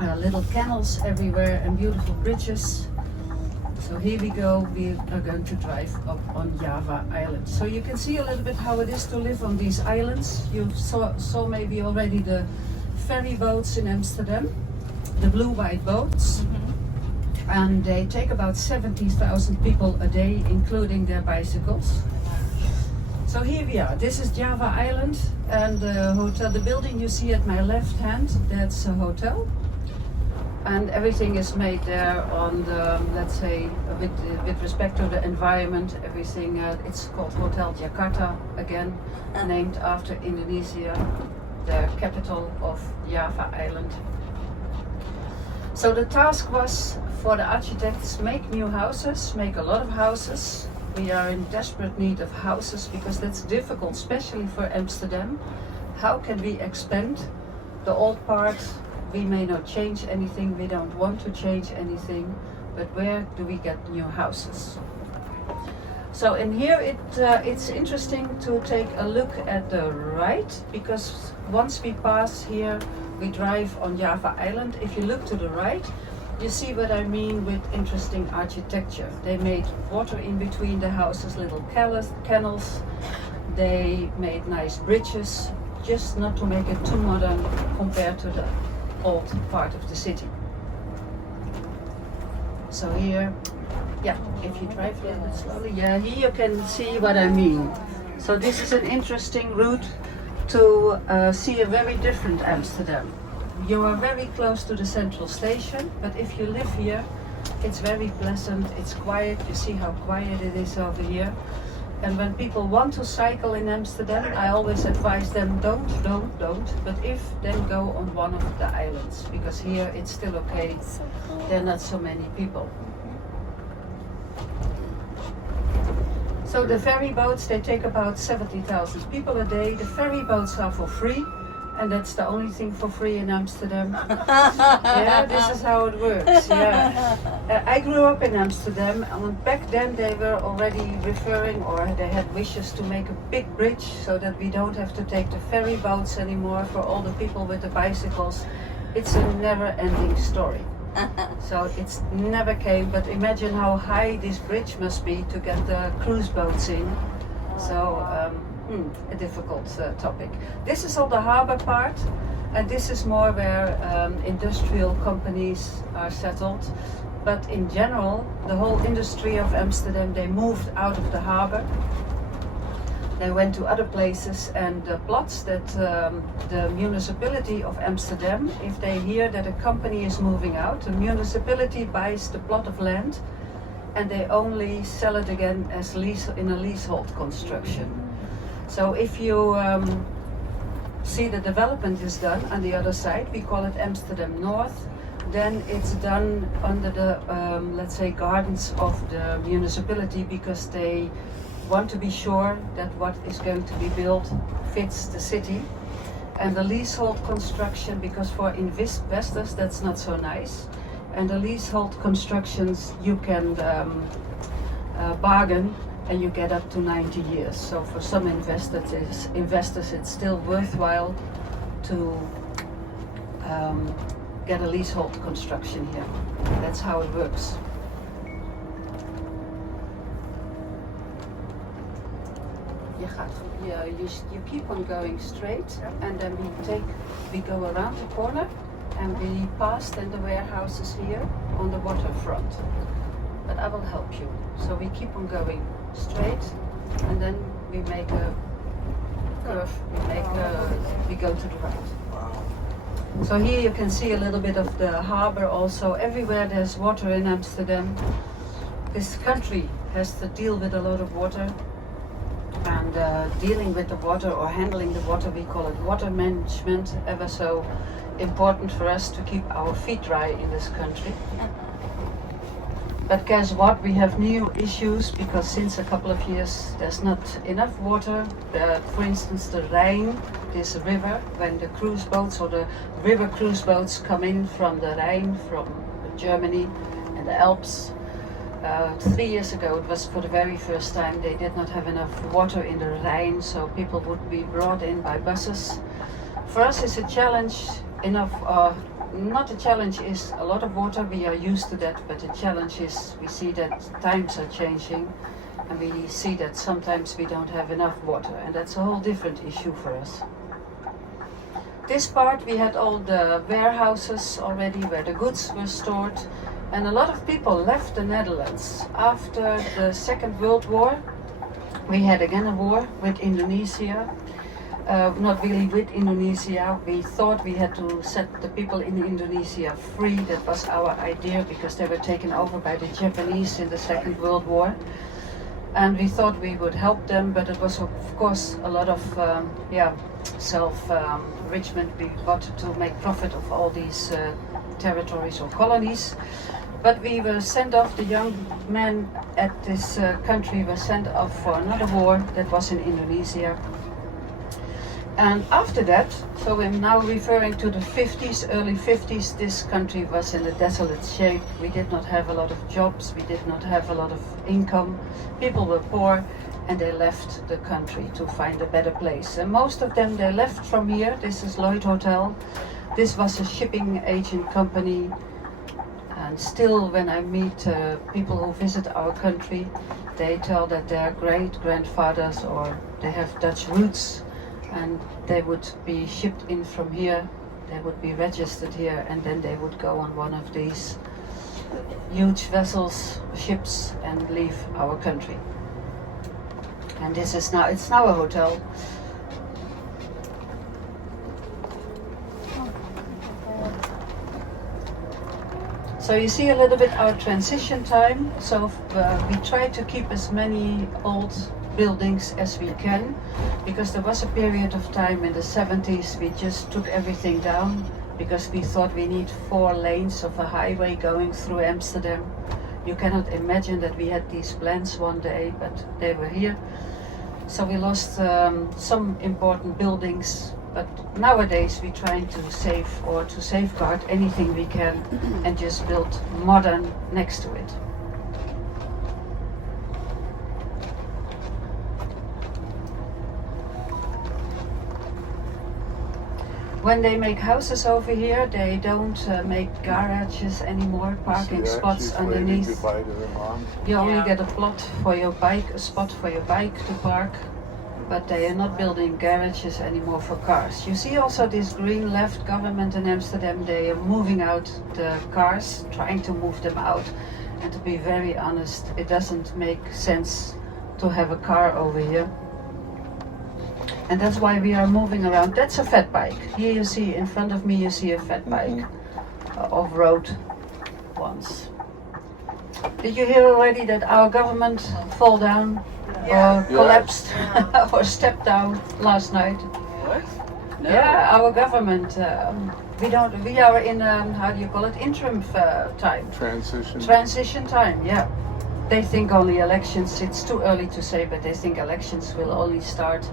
little canals everywhere and beautiful bridges. So here we go, we are going to drive up on Java Island. So you can see a little bit how it is to live on these islands. You saw maybe already the ferry boats in Amsterdam, the blue-white boats. And they take about 70,000 people a day, including their bicycles. So here we are, this is Java Island, and the hotel, the building you see at my left hand, that's a hotel. And everything is made there on the, let's say, with respect to the environment, everything, it's called Hotel Jakarta, again, named after Indonesia, the capital of Java Island. So the task was for the architects, make new houses, make a lot of houses. We are in desperate need of houses because that's difficult, especially for Amsterdam. How can we expand the old part? We may not change anything, we don't want to change anything, but where do we get new houses? So in here it's interesting to take a look at the right, because once we pass here, we drive on Java Island. If you look to the right, you see what I mean with interesting architecture. They made water in between the houses, little canals. They made nice bridges, just not to make it too modern compared to the old part of the city. So here, yeah, if you drive a little bit slowly, yeah, here you can see what I mean. So this is an interesting route to see a very different Amsterdam. You are very close to the central station, but if you live here, it's very pleasant, it's quiet, you see how quiet it is over here. And when people want to cycle in Amsterdam, I always advise them don't, but if, then go on one of the islands, because here it's still okay, there are not so many people. So the ferry boats, they take about 70,000 people a day. The ferry boats are for free, and that's the only thing for free in Amsterdam. Yeah, this is how it works, yeah. I grew up in Amsterdam, and back then they were already referring, or they had wishes to make a big bridge so that we don't have to take the ferry boats anymore for all the people with the bicycles. It's a never-ending story. So it's never came, but imagine how high this bridge must be to get the cruise boats in. So, a difficult topic. This is all the harbor part, and this is more where industrial companies are settled. But in general, the whole industry of Amsterdam, they moved out of the harbor. They went to other places, and the plots that the municipality of Amsterdam, if they hear that a company is moving out, the municipality buys the plot of land and they only sell it again as in a leasehold construction. So if you see the development is done on the other side, we call it Amsterdam North, then it's done under the, let's say, gardens of the municipality, because they want to be sure that what is going to be built fits the city. And the leasehold construction, because for investors that's not so nice. And the leasehold constructions you can bargain, and you get up to 90 years. So for some investors it's still worthwhile to get a leasehold construction here. That's how it works. You keep on going straight, and then we go around the corner, and we pass then the warehouses here on the waterfront. But I will help you. So we keep on going straight, and then we make a curve. We go to the right. So here you can see a little bit of the harbor also. Everywhere there's water in Amsterdam. This country has to deal with a lot of water. And dealing with the water, or handling the water, we call it water management, ever so important for us to keep our feet dry in this country. But guess what, we have new issues, because since a couple of years there's not enough water. For instance, the Rhine, this river, when the cruise boats or the river cruise boats come in from the Rhine, from Germany and the Alps, 3 years ago, it was for the very first time, they did not have enough water in the Rhine, so people would be brought in by buses. For us it's a challenge not the challenge is a lot of water, we are used to that, but the challenge is we see that times are changing and we see that sometimes we don't have enough water, and that's a whole different issue for us. This part we had all the warehouses already where the goods were stored, and a lot of people left the Netherlands. After the Second World War, we had again a war with Indonesia. Not really with Indonesia. We thought we had to set the people in Indonesia free. That was our idea because they were taken over by the Japanese in the Second World War. And we thought we would help them, but it was of course a lot of self-enrichment. We wanted to make profit of all these territories or colonies. But we were sent off, the young men at this country were sent off for another war that was in Indonesia. And after that, so I'm now referring to the 50s, early 50s, this country was in a desolate shape. We did not have a lot of jobs, we did not have a lot of income. People were poor and they left the country to find a better place. And most of them, they left from here. This is Lloyd Hotel. This was a shipping agent company. And still when I meet people who visit our country, they tell that their great-grandfathers or they have Dutch roots, and they would be shipped in from here, they would be registered here, and then they would go on one of these huge vessels, ships, and leave our country. And this is now, it's now a hotel. So you see a little bit our transition time. So we try to keep as many old buildings as we can, because there was a period of time in the 70s we just took everything down because we thought we need 4 lanes of a highway going through Amsterdam. You cannot imagine that we had these plans one day, but they were here. So we lost some important buildings, but nowadays we're trying to save or to safeguard anything we can and just build modern next to it. When they make houses over here, they don't make garages anymore, parking spots underneath. You only get a plot for your bike, a spot for your bike to park, but they are not building garages anymore for cars. You see also this green left government in Amsterdam, they are moving out the cars, trying to move them out. And to be very honest, it doesn't make sense to have a car over here. And that's why we are moving around. That's a fat bike. Here you see, in front of me you see a fat bike, off-road ones. Did you hear already that our government fall down or collapsed or stepped down last night? What? No. Yeah, our government, we are in, how do you call it, interim time. Transition time, yeah. They think only elections, it's too early to say, but they think elections will only start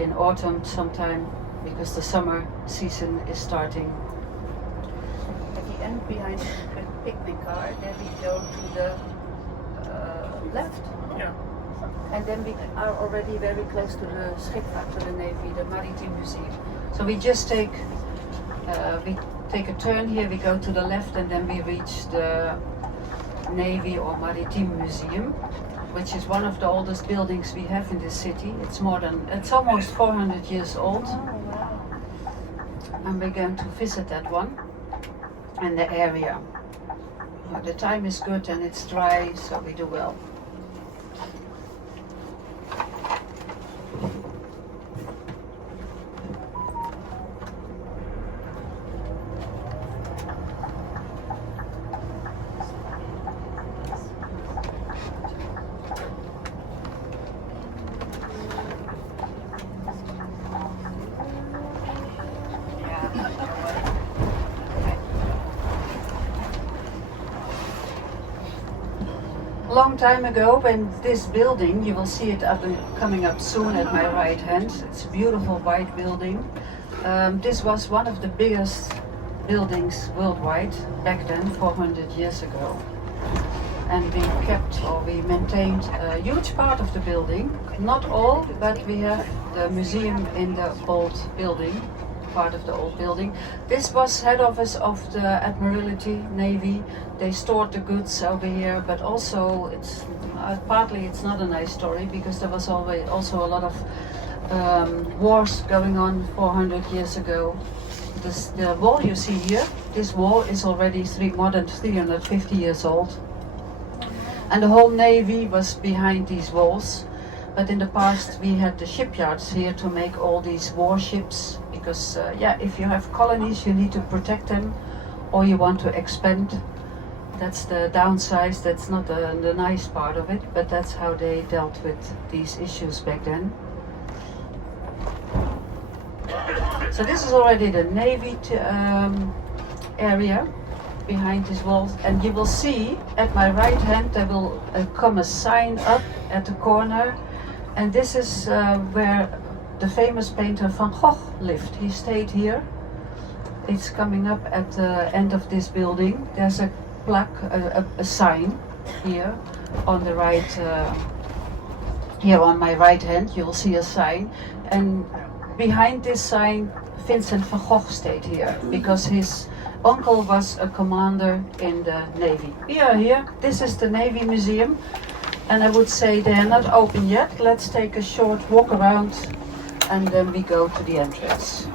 in autumn sometime, because the summer season is starting. At the end behind the picnic car, then we go to the left. Yeah. And then we are already very close to the Schipvaart, to the Navy, the Maritime Museum. So we just take a turn here, we go to the left, and then we reach the Navy or Maritime Museum, which is one of the oldest buildings we have in this city. It's almost 400 years old. And we're going to visit that one and the area. The time is good and it's dry, so we do well. A long time ago, when this building, you will see it coming up soon at my right hand. It's a beautiful white building. This was one of the biggest buildings worldwide back then, 400 years ago. And we maintained a huge part of the building. Not all, but we have the museum in the old building. part of the old building. This was head office of the Admiralty Navy. They stored the goods over here, but also it's partly it's not a nice story because there was always also a lot of wars going on 400 years ago. The wall you see here, this wall is already more than 350 years old. And the whole Navy was behind these walls. But in the past we had the shipyards here to make all these warships because if you have colonies you need to protect them or you want to expand. That's the downside, that's not the nice part of it, but that's how they dealt with these issues back then. So this is already the Navy area behind these walls, and you will see at my right hand there will come a sign up at the corner. And this is where the famous painter Van Gogh lived. He stayed here. It's coming up at the end of this building. There's a plaque, a sign here on the right, here on my right hand. You will see a sign. And behind this sign, Vincent van Gogh stayed here because his uncle was a commander in the Navy. We are here. This is the Navy Museum. And I would say they are not open yet. Let's take a short walk around and then we go to the entrance.